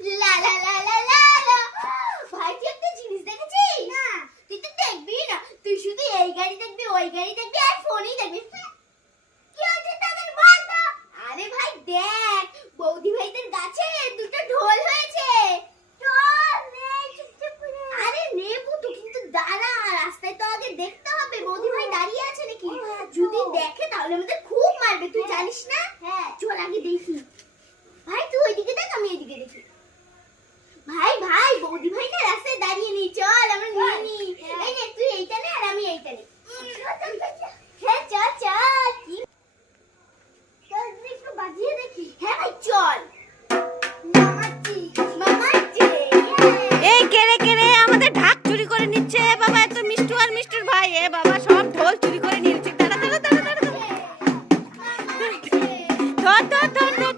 লা লা লা লা লা। ভাই তুই একটা জিনিস দেখেছিস? না। তুই তো দেখবি না। তুই শুধু এই গাড়ি দেখবি ওই গাড়ি দেখবি আর ফোনই দেখবি। কি হচ্ছে তাদের বলতো আরে ভাই দেখ বৌদি ভাইদের গাছে দুটো ঢোল হয়েছে। আরে নেব তো কিন্তু দাঁড়া রাস্তায় তো আগে দেখতে হবে। বৌদি ভাই দাঁড়িয়ে আছে নাকি? যদি দেখে তাহলে আমাদের খুব মারবে। তুই জানিস না? হ্যাঁ। চল আগে দেখি। মিষ্টুর ভাই, এ বাবা, সব ঢোল চুরি করে নিয়েছে। দাঁড়া দাঁড়া দাঁড়া দাঁড়া ধর ধর ধর।